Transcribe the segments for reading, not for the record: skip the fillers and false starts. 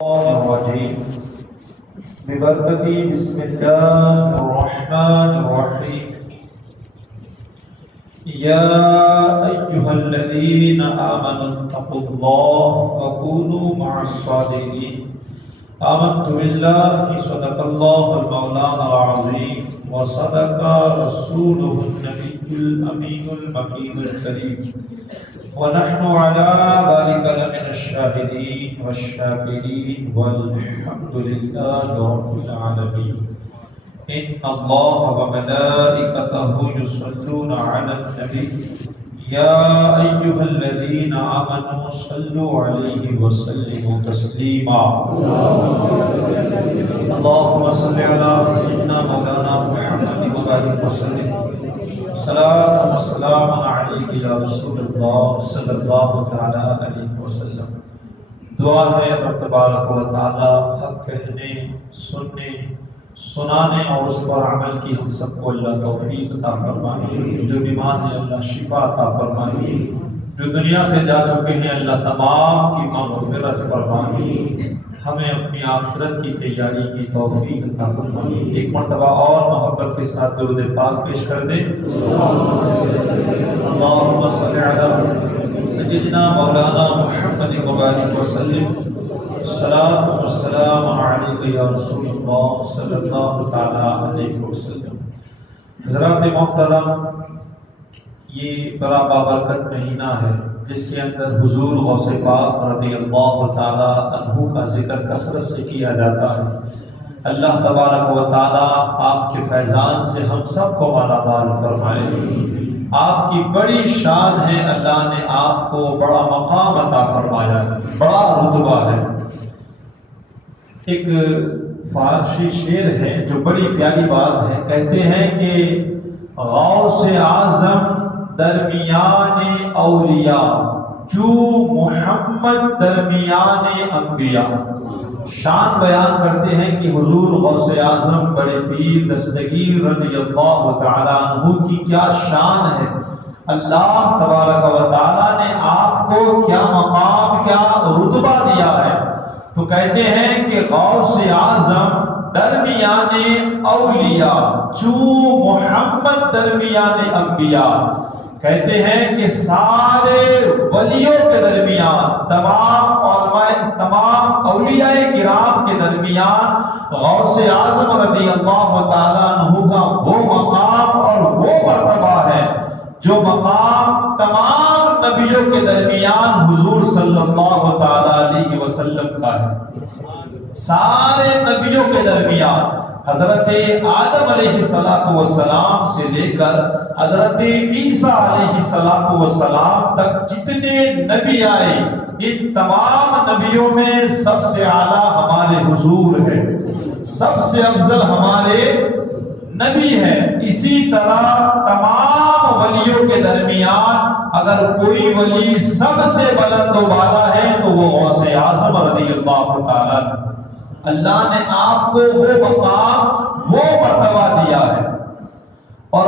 الرجيم ببركة بسم الله الرحمن الرحيم يا أيها الذين آمنوا اتقوا الله وكونوا مع الصادقين آمنت بالله صدق الله المولانا العظيم وصدق رسوله النبي الأمين المكين الكريم ونحن على ذلك لمن الشاهدين والشاكرين والحمد لله رب العالمين إن الله وملائكته يصلون على النبي يا أيها الذين آمنوا صلوا عليه وسلموا تسليما اللهم صل على سيدنا مولانا محمد وبارك وسلم صلاة والسلام عليك يا رسول اللہ صلی اللہ تعالی علیہ وسلم۔ دعا ہے رب تبارک و تعالی حق کہنے، سننے، سنانے اور اس پر عمل کی ہم سب کو اللہ توفیق عطا فرمائے۔ جو بیمار ہیں اللہ شفا عطا فرمائے، جو دنیا سے جا چکے ہیں اللہ تمام کی مغفرت فرمائے، ہمیں اپنی آخرت کی تیاری کی توفیق عطا فرمائے۔ ایک مرتبہ اور محبت کے ساتھ درود پاک پیش کر دیں۔ اللہم صلی علی سیدنا مولانا محمد وبارک وسلم صلاۃ والسلام علیک یا رسول اللہ صلی اللہ تعالی علیہ وسلم۔ حضرات محترم، یہ بڑا بابرکت مہینہ ہے جس کے اندر حضور غوث پاک رضی اللہ تعالی عنہ کا ذکر کثرت سے کیا جاتا ہے۔ اللہ تبارک و تعالی آپ کے فیضان سے ہم سب کو مالا مال فرمائے۔ آپ کی بڑی شان ہے، اللہ نے آپ کو بڑا مقام عطا فرمایا ہے، بڑا رتبہ ہے۔ ایک فارسی شعر ہے جو بڑی پیاری بات ہے، کہتے ہیں کہ غوث اعظم درمیان اولیاء جو محمد درمیان انبیاء۔ شان بیان کرتے ہیں کہ حضور غوث اعظم بڑے پیر دستگیر رضی اللہ تعالی عنہ کی کیا شان ہے، اللہ تبارک و تعالی نے آپ کو کیا مقام، کیا رتبہ دیا ہے۔ تو کہتے ہیں کہ غوث اعظم درمیان اولیاء جو محمد درمیان انبیاء۔ کہتے ہیں کہ سارے ولیوں کے درمیان، تمام علماء، تمام اولیاء کرام کے درمیان غوث اعظم رضی اللہ تعالیٰ عنہ کا وہ مقام اور وہ مرتبہ ہے جو مقام تمام نبیوں کے درمیان حضور صلی اللہ تعالیٰ علیہ وسلم کا ہے۔ سارے نبیوں کے درمیان حضرت آدم علیہ السلام سے لے کر حضرت عیسیٰ علیہ السلام تک جتنے نبی آئے، ان تمام نبیوں میں سب سے اعلیٰ ہمارے حضور ہے، سب سے افضل ہمارے نبی ہے۔ اسی طرح تمام ولیوں کے درمیان اگر کوئی ولی سب سے بلند و بالا ہے تو وہ غوث اعظم رضی اللہ تعالیٰ۔ اللہ نے آپ کو وہ مقام، وہ مرتبہ دیا ہے۔ اور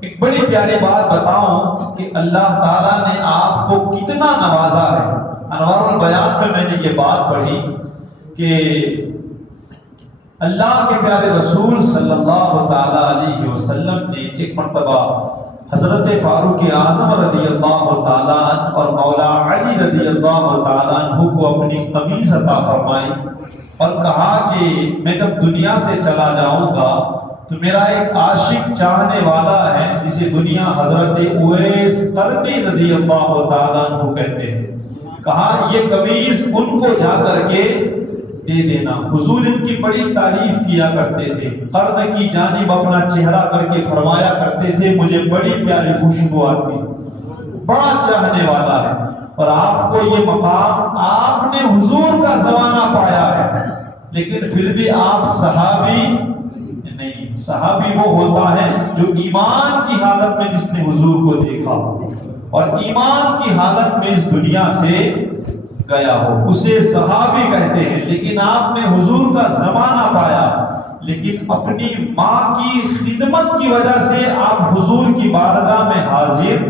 ایک بڑی پیاری بات بتاؤں کہ اللہ تعالیٰ نے آپ کو کتنا نوازا ہے۔ انوار البیان میں نے یہ بات پڑھی کہ اللہ کے پیارے رسول صلی اللہ تعالیٰ علیہ وسلم نے ایک مرتبہ حضرت فاروق اعظم رضی اللہ تعالیٰ عنہ اور مولا علی رضی اللہ تعالیٰ عنہ کو اپنی قمیص عطا فرمائی اور کہا کہ میں جب دنیا سے چلا جاؤں گا تو میرا ایک عاشق چاہنے والا ہے جسے دنیا حضرت اویس قرنی رضی اللہ تعالیٰ عنہ کہتے ہیں، کہا یہ قمیص ان کو جا کر کے دے دینا۔ حضور ان کی بڑی تعریف کیا کرتے تھے، قرن کی جانب اپنا چہرہ کر کے فرمایا کرتے تھے مجھے بڑی پیاری خوشبو آتی، بڑا چاہنے والا ہے۔ اور آپ کو یہ مقام، آپ نے حضور کا زمانہ پایا ہے، لیکن پھر بھی آپ صحابی نہیں۔ صحابی وہ ہوتا ہے جو ایمان کی حالت میں جس نے حضور کو دیکھا ہو اور ایمان کی حالت میں اس دنیا سے گیا ہو، اسے صحابی کہتے ہیں۔ لیکن آپ نے حضور کا زمانہ پایا، لیکن اپنی ماں کی خدمت کی وجہ سے آپ حضور کی بارگاہ میں حاضر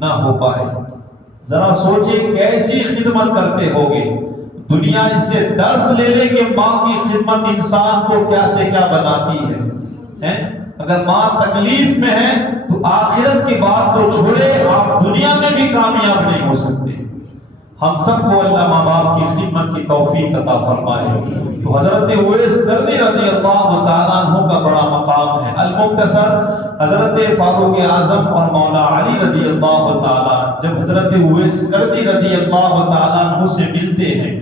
نہ ہو پائے۔ ذرا سوچیں کیسی خدمت کرتے ہوگے، دنیا اس سے درس لے لے کہ ماں کی خدمت انسان کو کیا سے کیا بناتی ہے۔ اگر ماں تکلیف میں ہے تو آخرت کی بات تو چھوڑے، آپ دنیا میں بھی کامیاب نہیں ہو سکتے۔ ہم سب کو اللہ ماں باپ کی خدمت کی توفیق عطا فرمائے۔ تو حضرت اویس قرنی رضی اللہ تعالیٰ عنہ کا بڑا مقام ہے۔ المختصر حضرت فاروق اعظم اور مولا علی رضی اللہ تعالیٰ جب حضرت اویس قرنی رضی اللہ تعالیٰ عنہ سے ملتے ہیں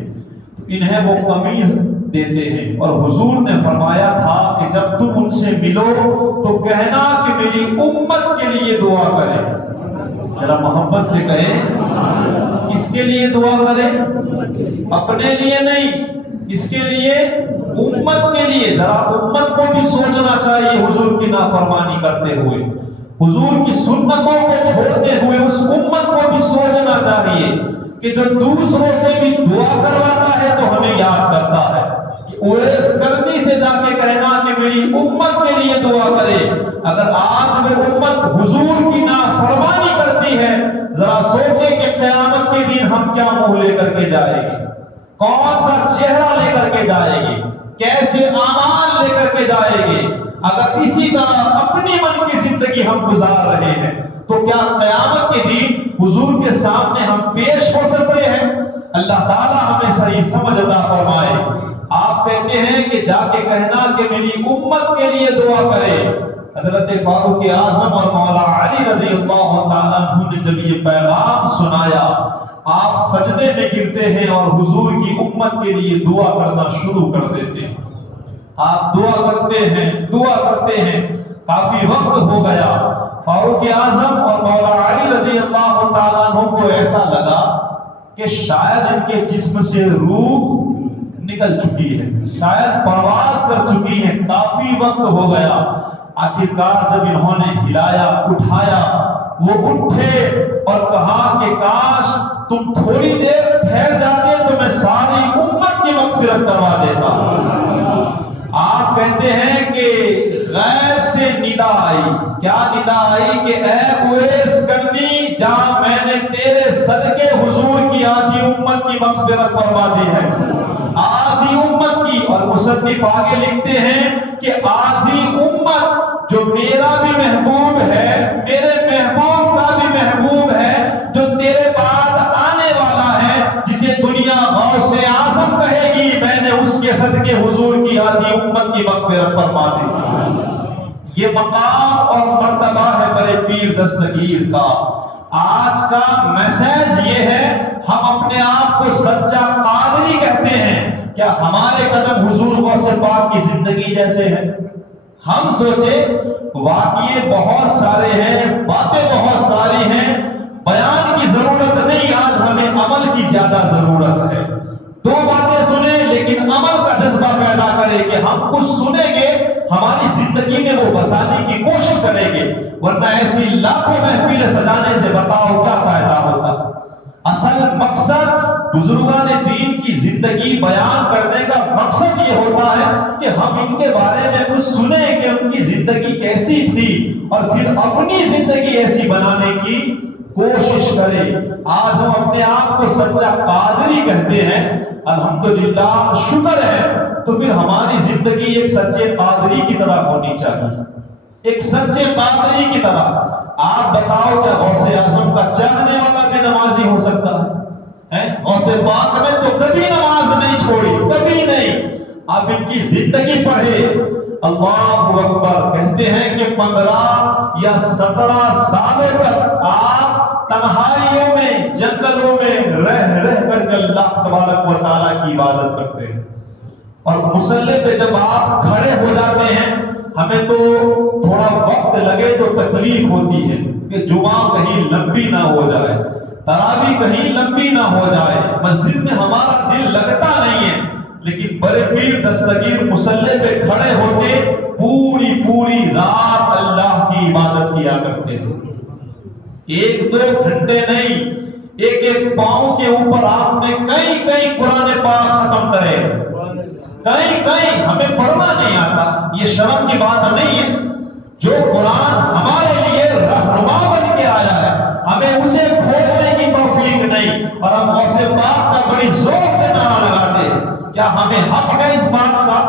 تو انہیں وہ قمیض دیتے ہیں، اور حضور نے فرمایا تھا کہ جب تم ان سے ملو تو کہنا کہ میری امت کے لیے دعا کریں۔ ذرا محبت سے کہیں، کس کے لیے دعا کریں؟ اپنے لیے نہیں، اس کے لیے امت کے لیے۔ ذرا امت کو بھی سوچنا چاہیے حضور کی نافرمانی کرتے ہوئے، حضور کی سنتوں کو چھوڑتے ہوئے اس امت کو بھی سوچنا چاہیے کہ جو دوسروں سے بھی دعا کرواتا ہے تو ہمیں یاد کرتا ہے کہ اویس قرنی سے جا کے کہنا کہ میری امت کے لیے دعا کرے۔ اگر آج وہ امت حضور کی نافرمانی کرتی ہے، ذرا سوچیں کہ قیامت کے دن ہم کیا منہ لے کر کے جائیں گے، کون سا چہرہ لے کر کے جائیں گے، کیسے اعمال لے کر کے جائیں گے۔ اگر اسی طرح اپنی من کی زندگی ہم گزار رہے ہیں تو کیا قیامت کے دن حضور کے سامنے ہم پیش ہو سکتے ہیں؟ اللہ تعالیٰ ہمیں صحیح سمجھ عطا فرمائے۔ آپ کہتے ہیں کہ جا کے کہنا کہ میری امت کے لیے دعا کرے۔ حضرت فاروق اعظم اور مولا علی رضی اللہ تعالیٰ عنہ نے جب یہ پیغام سنایا، آپ سجدے میں گرتے ہیں اور حضور کی امت کے لیے دعا کرنا شروع کر دیتے ہیں۔ آپ دعا کرتے ہیں، کافی وقت ہو گیا۔ فاروق اعظم اور مولا علی رضی اللہ تعالیٰ عنہ کو ایسا لگا کہ شاید ان کے جسم سے روح نکل چکی ہے، شاید پرواز کر چکی ہے، کافی وقت ہو گیا۔ آخرکار جب انہوں نے ہلایا، اٹھایا، وہ اٹھے اور کہا کہ کاش تم تھوڑی دیر ٹھہر جاتے تو میں ساری امت کی مغفرت کروا دیتا۔ آپ کہتے ہیں کہ غیب سے ندا آئی۔ کیا ندا آئی؟ کہ اے اویس قرنی، جا میں نے تیرے صدقے حضور کی آدھی امت کی مغفرت فرما دی ہے، آدھی امت کی۔ اور مصنف آگے لکھتے ہیں کہ آدھی امت جو میرا بھی محبوب ہے، میرے محبوب کا بھی محبوب ہے، جو تیرے بعد آنے والا ہے، جسے دنیا غوث اعظم کہے گی، میں نے اس کے صدقے حضور کی آدھی امت کی مغفرت فرما دی۔ یہ مقام اور مرتبہ ہے بڑے پیر دستگیر کا۔ آج کا میسج یہ ہے، ہم اپنے آپ کو سچا قادری کہتے ہیں، کیا ہمارے قدم حضور غوث پاک کی زندگی جیسے ہیں؟ ہم سوچیں، واقعے بہت سارے ہیں، باتیں بہت ساری ہیں، بیان کی ضرورت نہیں، آج ہمیں عمل کی زیادہ ضرورت ہے۔ دو باتیں سنیں لیکن عمل کا جذبہ پیدا کریں کہ ہم کچھ سنیں گے، ہماری زندگی میں وہ بسانے کی کوشش کریں گے، ورنہ ایسی لاکھوں محفلیں سجانے سے بتاؤ کیا فائدہ ہوتا۔ اصل مقصد بزرگان دین کی زندگی بیان کرنے کا مقصد یہ ہوتا ہے کہ ہم ان کے بارے میں کچھ سنیں کہ ان کی زندگی کیسی تھی اور پھر اپنی زندگی ایسی بنانے کی کوشش کریں۔ آج ہم اپنے آپ کو سچا قادری کہتے ہیں، الحمدللہ، شکر ہے، تو پھر ہماری زندگی ایک سچے قادری کی طرح ہونی چاہیے، ایک سچے قادری کی طرح۔ آپ بتاؤ کیا غوث اعظم کا چاہنے والا بھی نمازی ہو سکتا ہے؟ غوث پاک نے تو کبھی نماز نہیں چھوڑی، کبھی نہیں۔ آپ ان کی زندگی پڑھے، اللہ اکبر، کہتے ہیں کہ 15 یا 17 سالوں تک آپ تنہائیوں میں، جنگلوں میں رہ کر کے اللہ تبارک و تعالیٰ کی عبادت کرتے ہیں۔ اور مصلی پہ جب آپ کھڑے ہو جاتے ہیں، ہمیں تو تھوڑا وقت لگے تو تکلیف ہوتی ہے کہ جمعہ کہیں لمبی نہ ہو جائے، تراویح کہیں لمبی نہ ہو جائے، مسجد میں ہمارا دل لگتا نہیں ہے، لیکن بڑے پیر دستگیر مصلی پہ کھڑے ہوتے پوری رات اللہ کی عبادت کیا کرتے تھے۔ 1-2 گھنٹے نہیں، ایک پاؤں کے اوپر آپ نے کئی قرآن پاک ختم کرے، کئی ہمیں پڑھنا نہیں آتا، یہ شرم کی بات نہیں ہے۔ جو قرآن ہمارے لیے رہنما بن کے آیا ہے، ہمیں اسے کھولنے کی توفیق نہیں، اور ہم غوث پاک کا بڑی زور سے نعرہ لگا ہمیں حق ہے اس بات کا؟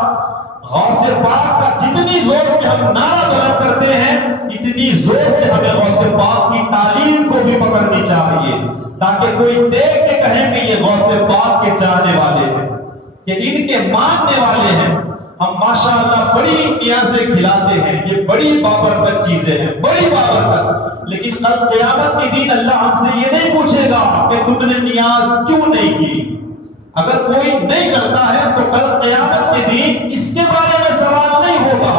غوث پاک کا جتنی زور سے ہم نعرہ بلند کرتے ہیں اتنی زور سے ہمیں غوث پاک کی تعلیم کو بھی پکڑنی چاہیے، تاکہ کوئی دیکھ کے کہیں کہ یہ غوث پاک کے چاہنے والے ہیں، کہ ان کے ماننے والے ہیں۔ ہم ماشاءاللہ بڑی نیازیں کھلاتے ہیں، یہ بڑی بابرکت چیزیں ہیں، بڑی بابرکت، لیکن کل قیامت کے دن اللہ ہم سے یہ نہیں پوچھے گا کہ تم نے نیاز کیوں نہیں کی۔ اگر کوئی نہیں کرتا ہے تو کل قیامت کے دن اس کے بارے میں سوال نہیں ہوگا۔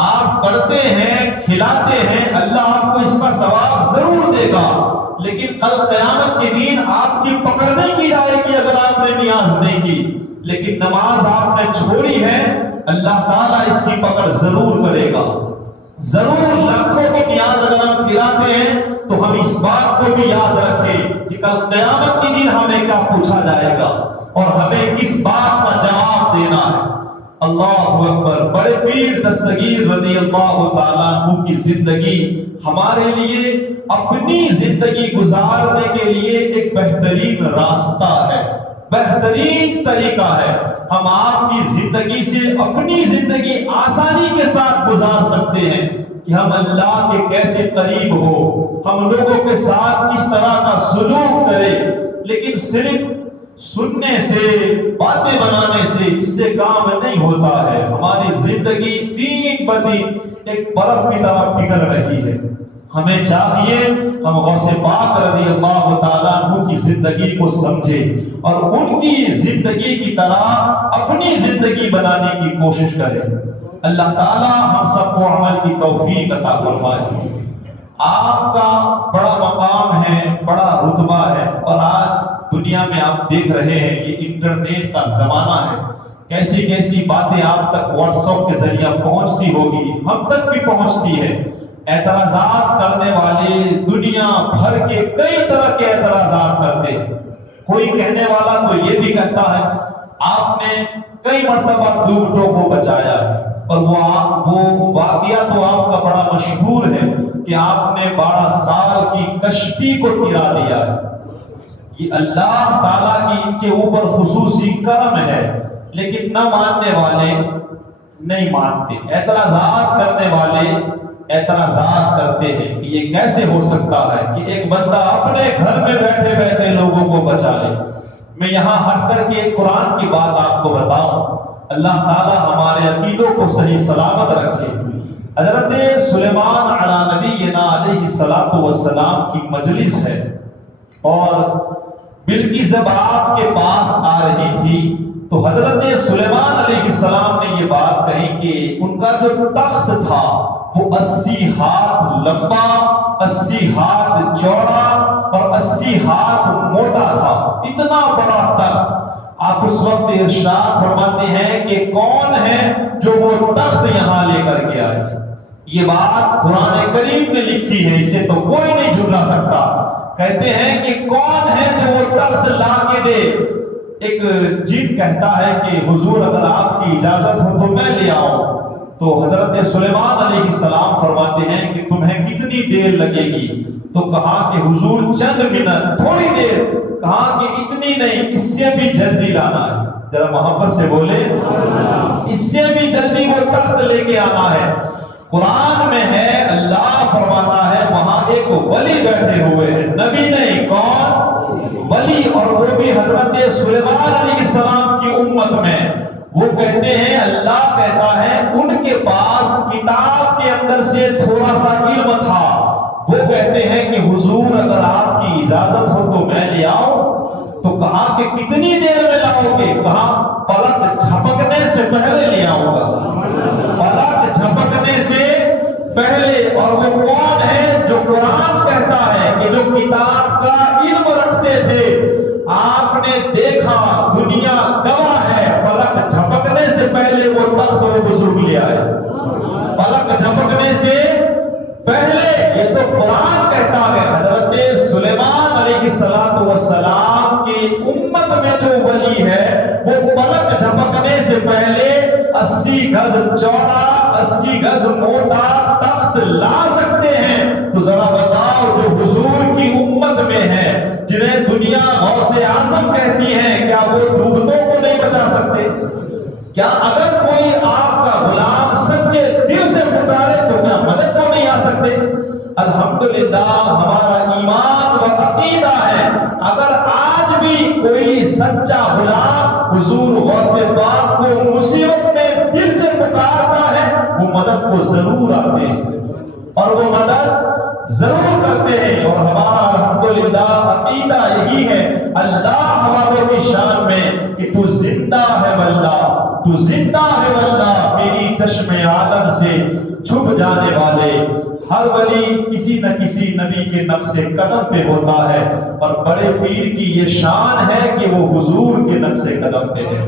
آپ کرتے ہیں، کھلاتے ہیں، اللہ آپ کو اس کا ثواب ضرور دے گا، لیکن کل قیامت کے دن آپ کی پکڑ نہیں کی جائے گی اگر آپ نے نیاز نہیں کی۔ لیکن نماز آپ نے چھوڑی ہے، اللہ تعالیٰ اس کی پکڑ ضرور کرے گا، ضرور۔ لاکھوں کی نیاز اگر ہم کھلاتے ہیں تو ہم اس بات کو بھی یاد رکھیں کہ کل قیامت کے دن ہمیں کیا پوچھا جائے گا اور ہمیں کس بات کا جواب دینا ہے۔ اللہ اکبر۔ بڑے پیر دستگیر رضی اللہ تعالیٰ عنہ کی زندگی ہمارے لیے اپنی زندگی گزارنے کے لیے ایک بہترین راستہ ہے، بہترین طریقہ ہے۔ ہم آپ کی زندگی سے اپنی زندگی آسانی کے ساتھ گزار سکتے ہیں کہ ہم اللہ کے کیسے قریب ہو، ہم لوگوں کے ساتھ کس طرح کا سلوک کریں۔ لیکن صرف سننے سے، باتیں بنانے سے اس سے کام نہیں ہوتا ہے۔ ہماری زندگی دن بدن ایک برف کی طرح پگھل رہی ہے۔ ہمیں چاہیے ہم غوث پاک رضی اللہ تعالیٰ عنہ کی زندگی کو سمجھیں اور ان کی زندگی کی طرح اپنی زندگی بنانے کی کوشش کریں۔ اللہ تعالیٰ ہم سب کو عمل کی توفیق عطا فرمائے۔ آپ کا بڑا مقام ہے، بڑا رتبہ ہے، اور آج دنیا میں آپ دیکھ رہے ہیں یہ انٹرنیٹ کا زمانہ ہے، کیسی کیسی باتیں آپ تک واٹس ایپ کے ذریعہ پہنچتی ہوگی، ہم تک بھی پہنچتی ہے۔ اعتراضات کرنے والے دنیا بھر کے کئی طرح کے اعتراضات کرتے ہیں۔ کوئی کہنے والا تو یہ بھی کہتا ہے آپ نے کئی مرتبہ ڈوبتوں کو بچایا ہے، اور وہ واقعہ تو آپ کا بڑا مشہور ہے کہ آپ نے 12 سال کی کشتی کو گرا دیا ہے۔ یہ اللہ تعالیٰ کی ان کے اوپر خصوصی کرم ہے، لیکن نہ ماننے والے نہیں مانتے، اعتراضات کرنے والے اعتراضات کرتے ہیں کہ یہ کیسے ہو سکتا ہے کہ ایک بندہ اپنے گھر میں بیٹھے بیٹھے لوگوں کو بچا لے۔ میں یہاں ہٹ کر کے ایک قرآن کی بات آپ کو بتاؤں، اللہ تعالیٰ ہمارے عقیدوں کو صحیح سلامت رکھے۔ حضرت سلیمان علی نبینا علیہ الصلوۃ والسلام کی مجلس ہے، اور بلقیس جب آپ کے پاس آ رہی تھی تو حضرت سلیمان علیہ السلام نے یہ بات کہی کہ ان کا جو تخت تھا وہ 80 ہاتھ لمبا، 80 ہاتھ چوڑا اور 80 ہاتھ موٹا تھا، اتنا بڑا تخت۔ آپ اس وقت ارشاد فرماتے ہیں کہ کون ہے جو وہ تخت یہاں لے کر کے آئے؟ یہ بات قرآن کریم میں لکھی ہے، اسے تو کوئی نہیں جھگڑا سکتا۔ کہتے ہیں کہ کون ہے جو وہ تخت لا کے دے؟ ایک جن کہتا ہے کہ حضور اگر آپ کی اجازت ہو تو میں لے آؤں، تو حضرت سلیمان علیہ السلام فرماتے ہیں کہ تمہیں کتنی دیر لگے گی؟ تو کہا کہ حضور چند منٹ، تھوڑی دیر۔ کہا کہ اتنی نہیں، اس سے بھی جلدی لانا ہے۔ ذرا محبت سے بولے، اس سے بھی جلدی وہ تخت لے کے آنا ہے۔ قرآن میں ہے، اللہ فرماتا ہے وہاں ایک ولی بیٹھے ہوئے ہیں، نبی نہیں، کون؟ ولی، اور وہ بھی حضرت سلیمان علیہ السلام کی امت میں۔ وہ کہتے ہیں، اللہ کہتا ہے ان کے پاس کتاب کے اندر سے تھوڑا سا علم تھا۔ وہ کہتے ہیں کہ حضور اگر آپ کی اجازت ہو تو میں لے آؤں۔ تو کہا کہ کتنی دیر میں لاؤ گے؟ کہا پلک جھپکنے سے پہلے لے آؤں گا، پلک جھپکنے سے پہلے۔ اور وہ کون ہے جو قرآن کہتا ہے کہ جو کتاب کا علم رکھتے تھے، آپ نے دیکھا، دنیا گواہ ہے، پلک جھپکنے سے پہلے وہ تخت وہ بزرگ لے آئے، پلک جھپکنے سے پہلے۔ یہ تو قرآن کہتا ہے۔ حضرت سلیمان علیہ السلام کی امت میں جو ولی ہے وہ پلک جھپکنے سے پہلے 80 گز چوڑا، 80 گز موٹا تخت لا سکتے ہیں۔ تو ذرا بتاؤ جو حضور کی امت میں ہے، جنہیں دنیا غوث اعظم کہتی ہے، کیا وہ ڈوبتوں کو نہیں بچا سکتے؟ کیا اگر کوئی آپ کا غلام سچے دل سے پکارے تو کیا مدد کو نہیں آ سکتے؟ الحمدللہ ہمارا ایمان و عقیدہ ہے، اگر آج بھی کوئی سچا غلام حضور غوث پاک کو مصیبت میں دل سے پکارتا ہے، وہ مدد کو ضرور آتے ہیں اور وہ مدد ضرور کرتے ہیں۔ اور ہمارا الحمدللہ عقیدہ یہی ہے اللہ والوں کی شان میں کہ تو زندہ ہے واللہ، تو زندہ ہے واللہ، میری چشم عالم سے چھپ جانے والے۔ ہر ولی کسی نہ کسی نبی کے نقش قدم پہ ہوتا ہے، اور بڑے پیر کی یہ شان ہے کہ وہ حضور کے نقش قدم پہ ہے۔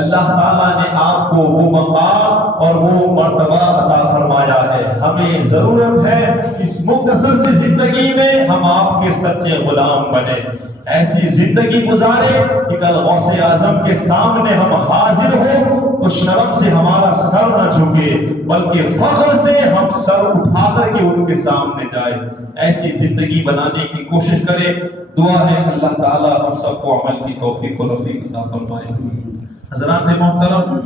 اللہ تعالیٰ نے آپ کو وہ مقام اور وہ مرتبہ عطا فرمایا ہے۔ ہمیں ضرورت ہے اس مختصر سی زندگی میں ہم آپ کے سچے غلام بنے، ایسی زندگی گزارے کہ کل غوث اعظم کے سامنے ہم حاضر ہوں تو شرم سے ہمارا سر نہ جھکے، بلکہ فخر سے ہم سر اٹھا کر کے ان کے سامنے جائے۔ ایسی زندگی بنانے کی کوشش کرے۔ دعا ہے اللہ تعالیٰ ہم سب کو عمل کی توفیق و رفیق عطا فرمائے۔ حضرات محترم،